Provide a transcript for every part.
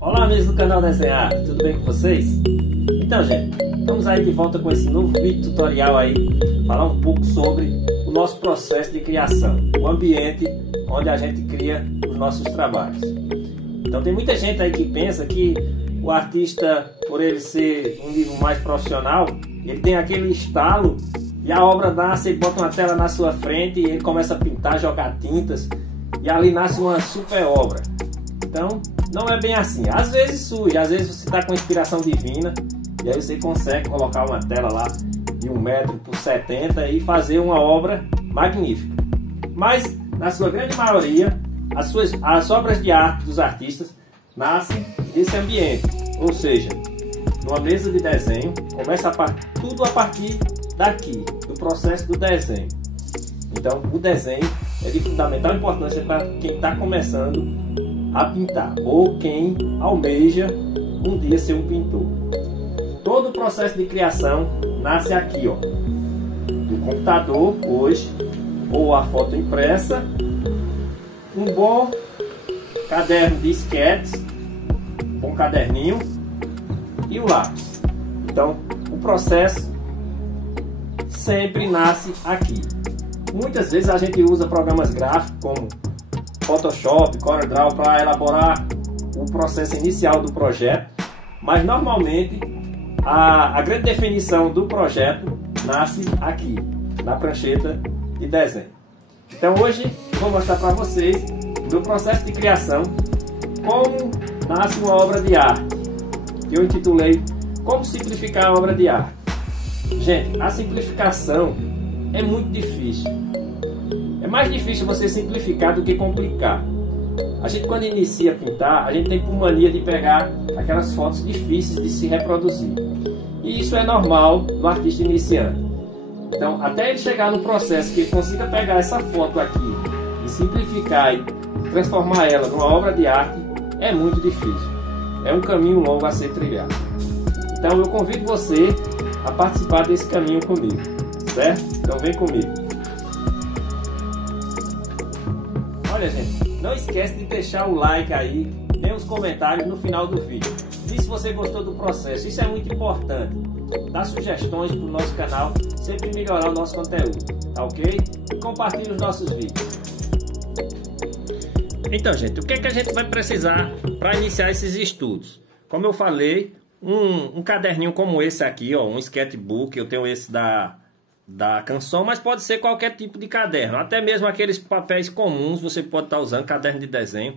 Olá, amigos do canal Desenhar, tudo bem com vocês? Então, gente, estamos aí de volta com esse novo vídeo tutorial aí, falar um pouco sobre o nosso processo de criação, o ambiente onde a gente cria os nossos trabalhos. Então, tem muita gente aí que pensa que o artista, por ele ser um nível mais profissional, ele tem aquele estalo e a obra nasce, ele bota uma tela na sua frente e ele começa a pintar, jogar tintas e ali nasce uma super obra. Então, não é bem assim. Às vezes surge, às vezes você está com inspiração divina e aí você consegue colocar uma tela lá de 1 metro por 70 e fazer uma obra magnífica. Mas, na sua grande maioria, as obras de arte dos artistas nascem desse ambiente. Ou seja, numa mesa de desenho, começa tudo a partir daqui, do processo do desenho. Então, o desenho é de fundamental importância para quem está começando a pintar ou quem almeja um dia ser um pintor. Todo o processo de criação nasce aqui, ó, no computador hoje, ou a foto impressa, um bom caderno de esquetes, um bom caderninho e o lápis. Então, o processo sempre nasce aqui. Muitas vezes a gente usa programas gráficos como Photoshop, CorelDRAW para elaborar o processo inicial do projeto, mas normalmente a grande definição do projeto nasce aqui, na prancheta de desenho. Então hoje eu vou mostrar para vocês no processo de criação como nasce uma obra de arte, que eu intitulei Como Simplificar a Obra de Arte. Gente, a simplificação é muito difícil. É mais difícil você simplificar do que complicar. A gente, quando inicia a pintar, a gente tem por mania de pegar aquelas fotos difíceis de se reproduzir. E isso é normal no artista iniciante. Então, até ele chegar no processo que ele consiga pegar essa foto aqui e simplificar e transformar ela numa obra de arte, é muito difícil. É um caminho longo a ser trilhado. Então, eu convido você a participar desse caminho comigo, certo? Então, vem comigo. Olha, gente, não esquece de deixar o like aí, nem os comentários no final do vídeo. Diz se você gostou do processo, isso é muito importante. Dá sugestões para o nosso canal, sempre melhorar o nosso conteúdo, tá ok? E compartilhe os nossos vídeos. Então, gente, o que é que a gente vai precisar para iniciar esses estudos? Como eu falei, um caderninho como esse aqui, ó, um sketchbook, eu tenho esse da Canson, mas pode ser qualquer tipo de caderno, até mesmo aqueles papéis comuns você pode estar usando, caderno de desenho.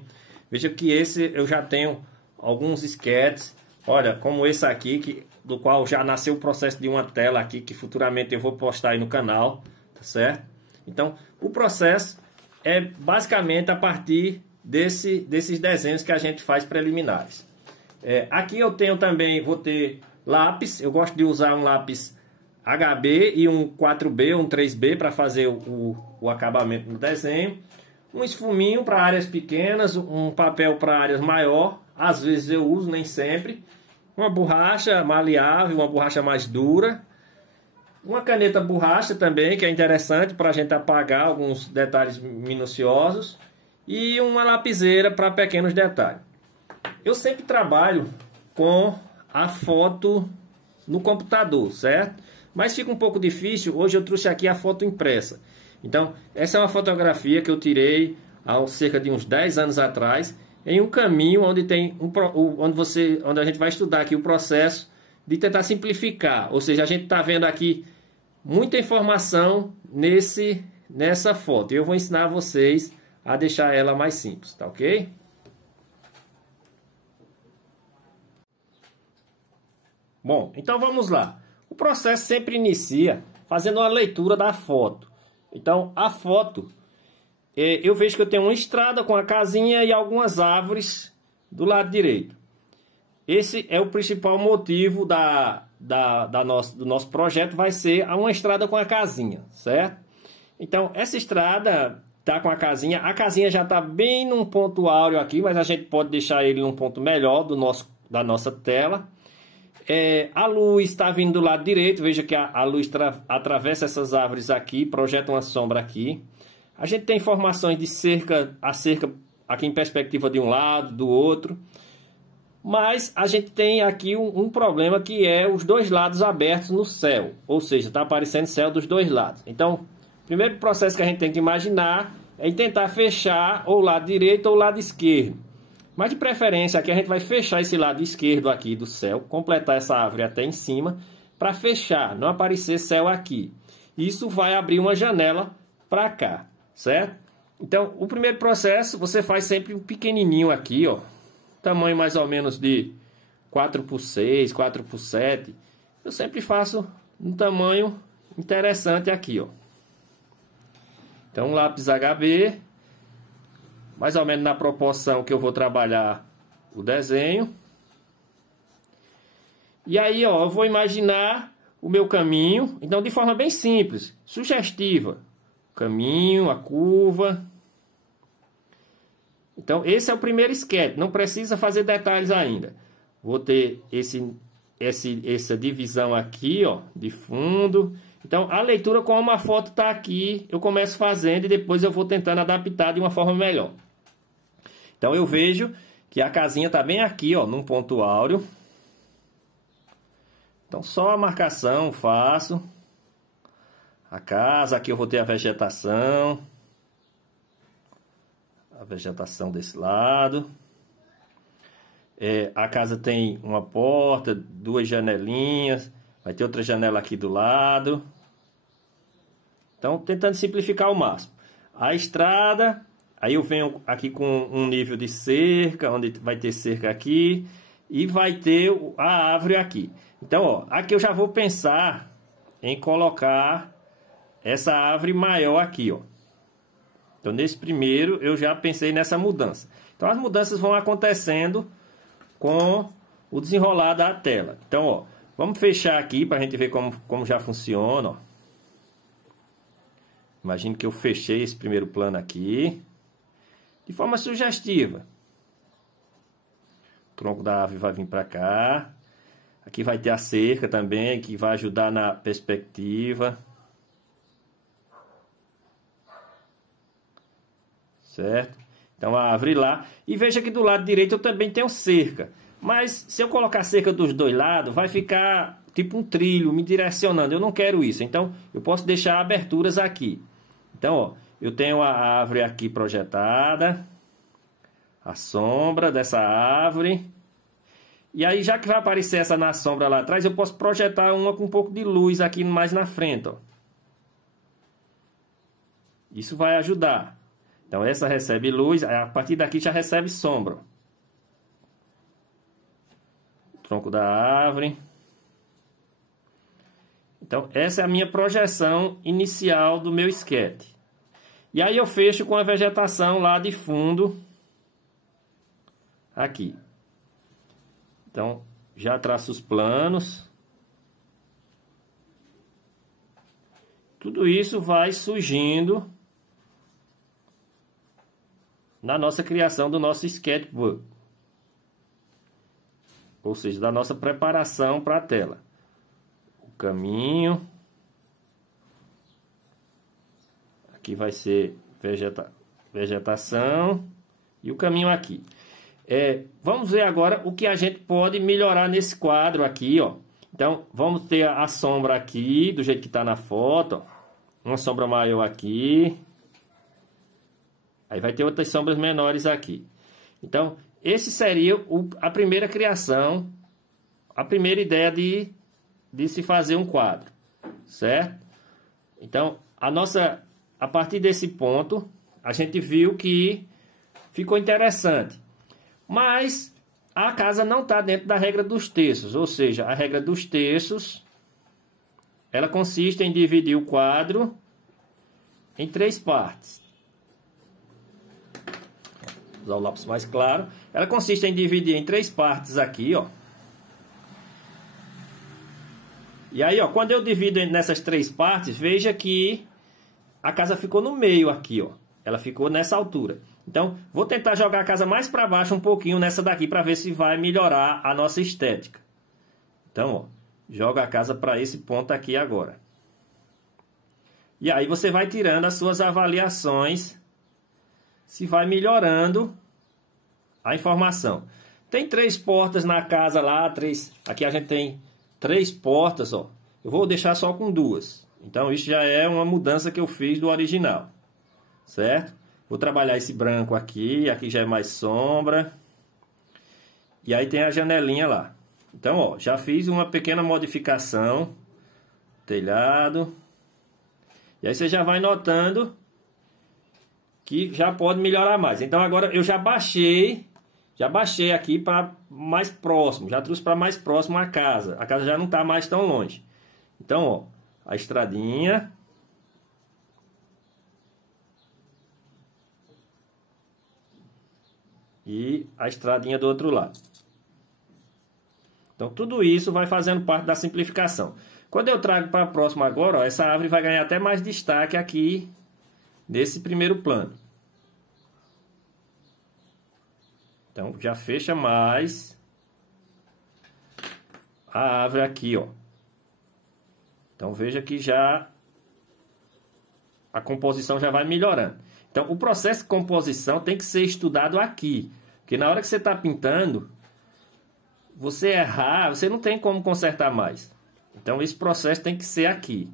Veja que esse eu já tenho alguns sketches, olha, como esse aqui, do qual já nasceu o processo de uma tela aqui, que futuramente eu vou postar aí no canal, tá certo? Então, o processo é basicamente a partir desses desenhos que a gente faz preliminares. Aqui eu tenho também, vou ter lápis, eu gosto de usar um lápis HB e um 4B, um 3B para fazer o acabamento no desenho. Um esfuminho para áreas pequenas, um papel para áreas maior, às vezes eu uso, nem sempre. Uma borracha maleável, uma borracha mais dura. Uma caneta borracha também, que é interessante para a gente apagar alguns detalhes minuciosos. E uma lapiseira para pequenos detalhes. Eu sempre trabalho com a foto no computador, certo? Mas fica um pouco difícil, hoje eu trouxe aqui a foto impressa. Então, essa é uma fotografia que eu tirei há cerca de uns 10 anos atrás, em um caminho onde tem onde a gente vai estudar aqui o processo de tentar simplificar. Ou seja, a gente está vendo aqui muita informação nessa foto. E eu vou ensinar vocês a deixar ela mais simples, tá ok? Bom, então vamos lá. O processo sempre inicia fazendo uma leitura da foto. Então, a foto, eu vejo que eu tenho uma estrada com a casinha e algumas árvores do lado direito. Esse é o principal motivo do nosso projeto, vai ser uma estrada com a casinha, certo? Então, essa estrada está com a casinha já está bem num ponto áureo aqui, mas a gente pode deixar ele num ponto melhor da nossa tela. A luz está vindo do lado direito, veja que a luz atravessa essas árvores aqui, projeta uma sombra aqui. A gente tem informações de a cerca aqui em perspectiva de um lado, do outro. Mas a gente tem aqui um problema, que é os dois lados abertos no céu. Ou seja, está aparecendo céu dos dois lados. Então, o primeiro processo que a gente tem que imaginar é tentar fechar ou o lado direito ou o lado esquerdo. Mas de preferência aqui a gente vai fechar esse lado esquerdo aqui do céu, completar essa árvore até em cima, para fechar, não aparecer céu aqui. Isso vai abrir uma janela para cá, certo? Então, o primeiro processo, você faz sempre um pequenininho aqui, ó. Tamanho mais ou menos de 4x6, 4x7. Eu sempre faço um tamanho interessante aqui, ó. Então, lápis HB, mais ou menos na proporção que eu vou trabalhar o desenho. E aí, ó, eu vou imaginar o meu caminho, então de forma bem simples, sugestiva. Caminho, a curva. Então, esse é o primeiro sketch, não precisa fazer detalhes ainda. Vou ter essa divisão aqui, ó, de fundo. Então, a leitura, como a foto está aqui, eu começo fazendo e depois eu vou tentando adaptar de uma forma melhor. Então, eu vejo que a casinha está bem aqui, ó, num ponto áureo. Então, só a marcação faço. A casa, aqui eu vou ter a vegetação. A vegetação desse lado. A casa tem uma porta, duas janelinhas. Vai ter outra janela aqui do lado. Então, tentando simplificar ao máximo. A estrada, aí eu venho aqui com um nível de cerca, onde vai ter cerca aqui. E vai ter a árvore aqui. Então, ó, aqui eu já vou pensar em colocar essa árvore maior aqui, ó. Então, nesse primeiro, eu já pensei nessa mudança. Então, as mudanças vão acontecendo com o desenrolar da tela. Então, ó, vamos fechar aqui para a gente ver como já funciona, ó. Imagine que eu fechei esse primeiro plano aqui, de forma sugestiva. O tronco da árvore vai vir para cá. Aqui vai ter a cerca também, que vai ajudar na perspectiva. Certo? Então a árvore lá. E veja que do lado direito eu também tenho cerca. Mas se eu colocar cerca dos dois lados, vai ficar tipo um trilho me direcionando. Eu não quero isso. Então eu posso deixar aberturas aqui. Então, ó, eu tenho a árvore aqui projetada. A sombra dessa árvore. E aí, já que vai aparecer essa na sombra lá atrás, eu posso projetar uma com um pouco de luz aqui mais na frente, ó. Isso vai ajudar. Então, essa recebe luz, a partir daqui já recebe sombra. O tronco da árvore. Então, essa é a minha projeção inicial do meu sketch. E aí eu fecho com a vegetação lá de fundo. Aqui. Então, já traço os planos. Tudo isso vai surgindo na nossa criação do nosso sketchbook. Ou seja, da nossa preparação para a tela. O caminho. Aqui vai ser vegetação. E o caminho aqui. Vamos ver agora o que a gente pode melhorar nesse quadro aqui, ó. Então, vamos ter a sombra aqui, do jeito que está na foto, ó. Uma sombra maior aqui. Aí vai ter outras sombras menores aqui. Então, esse seria a primeira criação, a primeira ideia de se fazer um quadro, certo? Então, a partir desse ponto, a gente viu que ficou interessante. Mas a casa não está dentro da regra dos terços, ou seja, a regra dos terços, ela consiste em dividir o quadro em 3 partes. Vou usar o lápis mais claro. Ela consiste em dividir em 3 partes aqui, ó. E aí, ó, quando eu divido nessas 3 partes, veja que a casa ficou no meio aqui, ó. Ela ficou nessa altura. Então, vou tentar jogar a casa mais para baixo um pouquinho nessa daqui para ver se vai melhorar a nossa estética. Então, ó, joga a casa para esse ponto aqui agora. E aí você vai tirando as suas avaliações se vai melhorando a informação. Tem 3 portas na casa lá, 3. Aqui a gente tem 3 portas, ó. Eu vou deixar só com 2. Então isso já é uma mudança que eu fiz do original, certo? Vou trabalhar esse branco aqui, aqui já é mais sombra. E aí tem a janelinha lá. Então, ó, já fiz uma pequena modificação. Telhado. E aí você já vai notando que já pode melhorar mais. Então agora eu já baixei aqui para mais próximo. Já trouxe para mais próximo a casa. A casa já não está mais tão longe. Então, ó, a estradinha. E a estradinha do outro lado. Então tudo isso vai fazendo parte da simplificação. Quando eu trago para próximo agora, ó, essa árvore vai ganhar até mais destaque aqui nesse primeiro plano. Então já fecha mais a árvore aqui, ó. Então veja que já a composição já vai melhorando. Então o processo de composição tem que ser estudado aqui, porque na hora que você está pintando, você errar, você não tem como consertar mais. Então esse processo tem que ser aqui.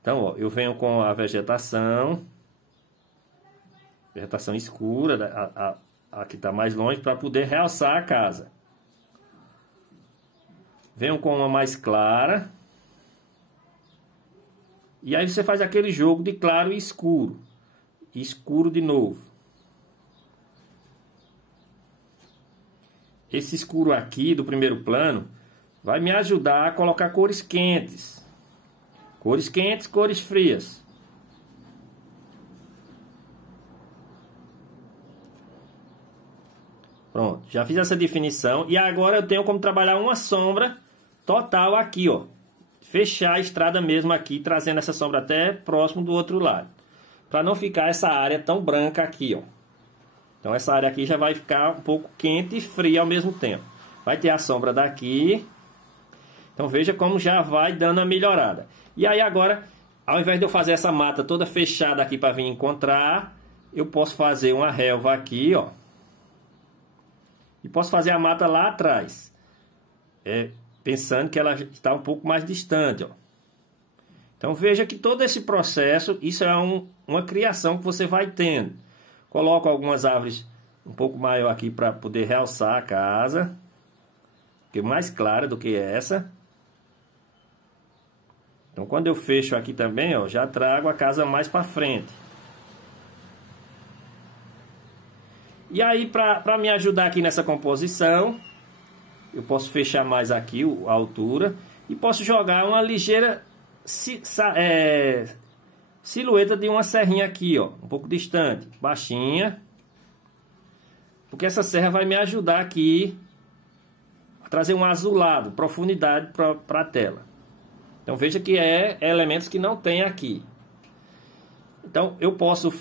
Então, ó, eu venho com a vegetação escura, a que está mais longe, para poder realçar a casa. Venho com uma mais clara. E aí você faz aquele jogo de claro e escuro. Escuro de novo. Esse escuro aqui do primeiro plano vai me ajudar a colocar cores quentes. Cores quentes, cores frias. Pronto, já fiz essa definição. E agora eu tenho como trabalhar uma sombra total aqui, ó. Fechar a estrada mesmo aqui, trazendo essa sombra até próximo do outro lado. Para não ficar essa área tão branca aqui, ó. Então essa área aqui já vai ficar um pouco quente e fria ao mesmo tempo. Vai ter a sombra daqui. Então veja como já vai dando a melhorada. E aí agora, ao invés de eu fazer essa mata toda fechada aqui para vir encontrar, eu posso fazer uma relva aqui, ó. E posso fazer a mata lá atrás. Pensando que ela está um pouco mais distante, ó. Então veja que todo esse processo, isso é uma criação que você vai tendo. Coloco algumas árvores um pouco maior aqui para poder realçar a casa. Que é mais clara do que essa. Então quando eu fecho aqui também, ó, já trago a casa mais para frente. E aí para me ajudar aqui nessa composição, eu posso fechar mais aqui a altura. E posso jogar uma ligeira silhueta de uma serrinha aqui, ó, um pouco distante, baixinha. Porque essa serra vai me ajudar aqui a trazer um azulado, profundidade para a tela. Então veja que é elementos que não tem aqui. Então eu posso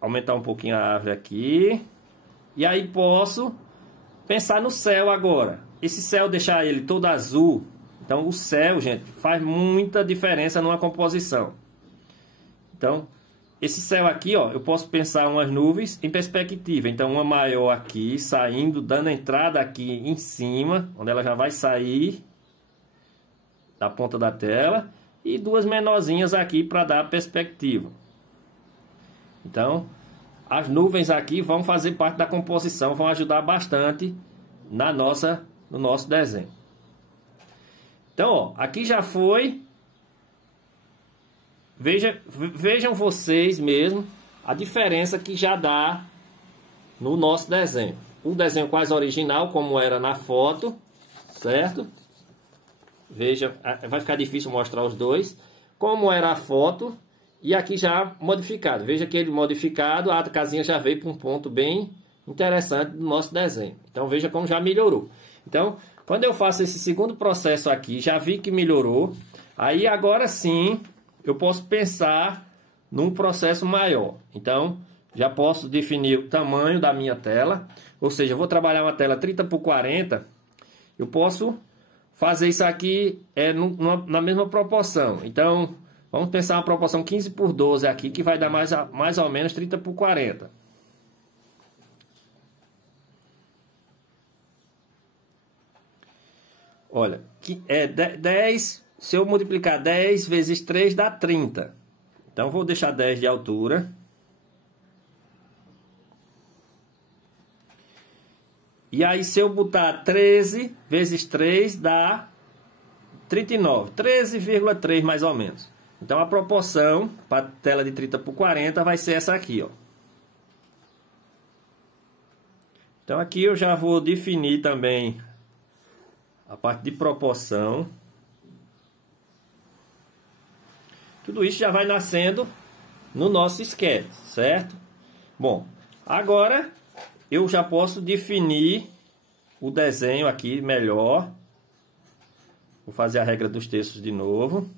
aumentar um pouquinho a árvore aqui. E aí posso pensar no céu agora. Esse céu, deixar ele todo azul. Então o céu, gente, faz muita diferença numa composição. Então esse céu aqui, ó, eu posso pensar umas nuvens em perspectiva. Então uma maior aqui, saindo, dando entrada aqui em cima, onde ela já vai sair da ponta da tela. E duas menorzinhas aqui para dar perspectiva. Então as nuvens aqui vão fazer parte da composição, vão ajudar bastante no nosso desenho. Então, ó, aqui já foi. Vejam vocês mesmo a diferença que já dá no nosso desenho. O desenho quase original, como era na foto, certo? Veja, vai ficar difícil mostrar os dois. Como era a foto e aqui já modificado. Veja que ele modificado, a casinha já veio para um ponto bem interessante do nosso desenho. Então veja como já melhorou. Então, quando eu faço esse segundo processo aqui, já vi que melhorou. Aí agora sim, eu posso pensar num processo maior. Então, já posso definir o tamanho da minha tela. Ou seja, eu vou trabalhar uma tela 30 por 40. Eu posso fazer isso aqui na mesma proporção. Então, vamos pensar uma proporção 15 por 12 aqui, que vai dar mais ou menos 30 por 40. Olha, que é 10, se eu multiplicar 10 vezes 3 dá 30. Então vou deixar 10 de altura. E aí se eu botar 13 vezes 3 dá 39, 13,3 mais ou menos. Então a proporção para a tela de 30 por 40 vai ser essa aqui, ó. Então aqui eu já vou definir também a parte de proporção. Tudo isso já vai nascendo no nosso sketch, certo? Bom, agora eu já posso definir o desenho aqui melhor. Vou fazer a regra dos terços de novo.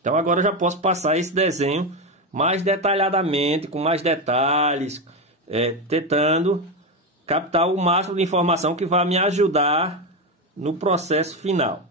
Então agora eu já posso passar esse desenho mais detalhadamente, com mais detalhes, tentando captar o máximo de informação que vai me ajudar no processo final.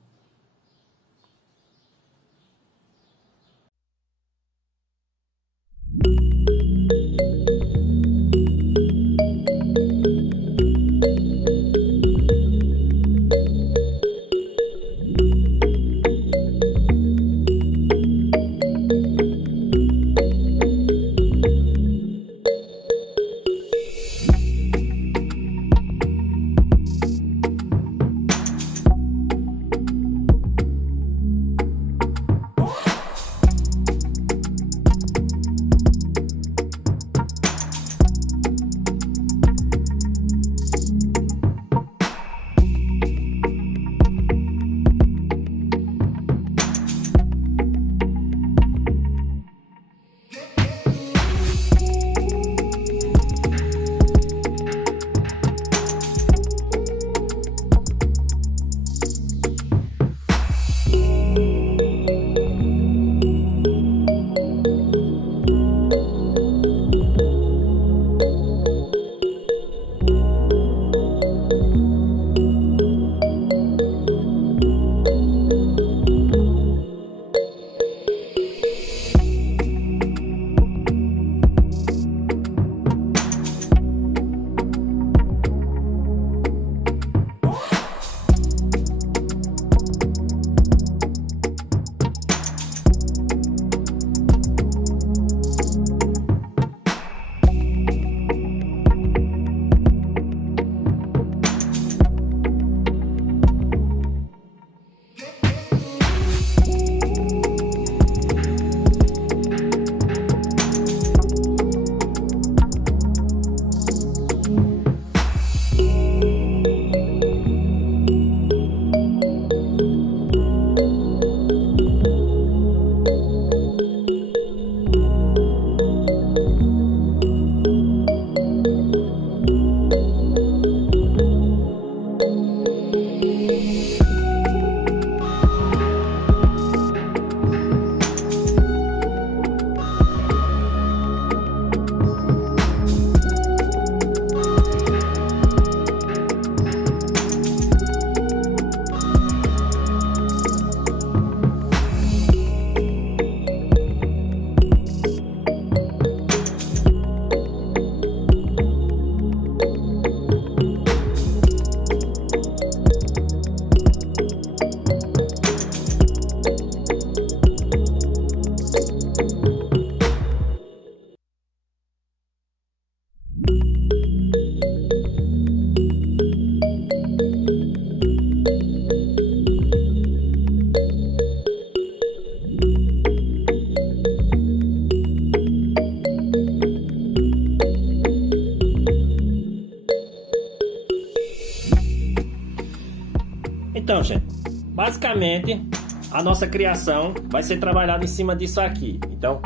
Então, gente, basicamente a nossa criação vai ser trabalhada em cima disso aqui. Então,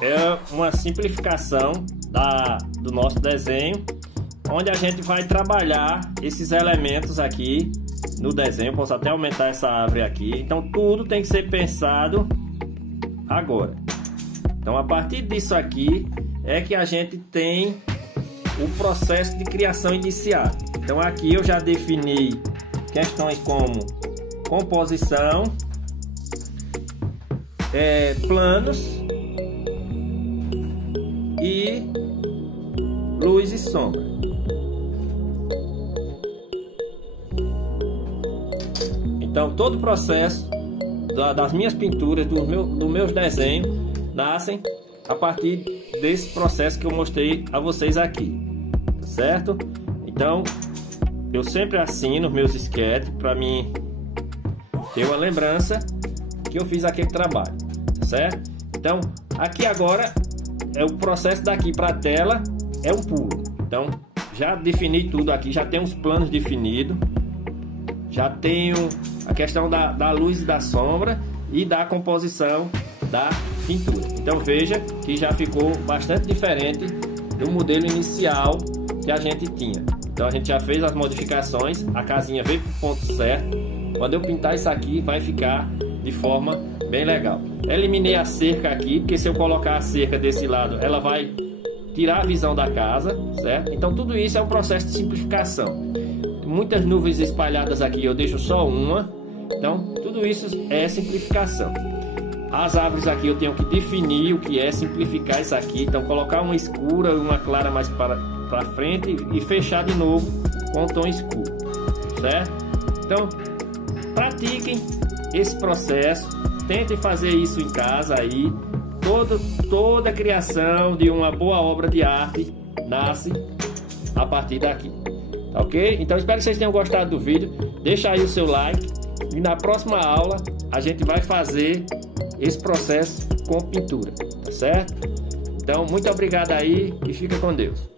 é uma simplificação do nosso desenho, onde a gente vai trabalhar esses elementos aqui no desenho. Posso até aumentar essa árvore aqui. Então, tudo tem que ser pensado agora. Então, a partir disso aqui é que a gente tem o processo de criação iniciado. Então, aqui eu já defini questões como composição, planos, e luz e sombra. Então todo o processo das minhas pinturas, dos meus desenhos, nascem a partir desse processo que eu mostrei a vocês aqui, certo? Então eu sempre assino meus sketches para mim ter uma lembrança que eu fiz aquele trabalho, certo? Então aqui agora é o processo daqui para a tela, é um pulo. Então já defini tudo aqui, já tenho os planos definidos, já tenho a questão da luz e da sombra e da composição da pintura. Então veja que já ficou bastante diferente do modelo inicial que a gente tinha. Então a gente já fez as modificações, a casinha veio para o ponto certo. Quando eu pintar isso aqui vai ficar de forma bem legal. Eliminei a cerca aqui, porque se eu colocar a cerca desse lado ela vai tirar a visão da casa, certo? Então tudo isso é um processo de simplificação. Muitas nuvens espalhadas aqui, eu deixo só uma. Então tudo isso é simplificação. As árvores aqui eu tenho que definir o que é simplificar isso aqui. Então colocar uma escura e uma clara mais para frente e fechar de novo com o tom escuro, certo? Então pratiquem esse processo, tentem fazer isso em casa aí. Toda a criação de uma boa obra de arte nasce a partir daqui, tá ok? Então espero que vocês tenham gostado do vídeo. Deixa aí o seu like e na próxima aula a gente vai fazer esse processo com pintura, tá certo? Então muito obrigado aí e fica com Deus.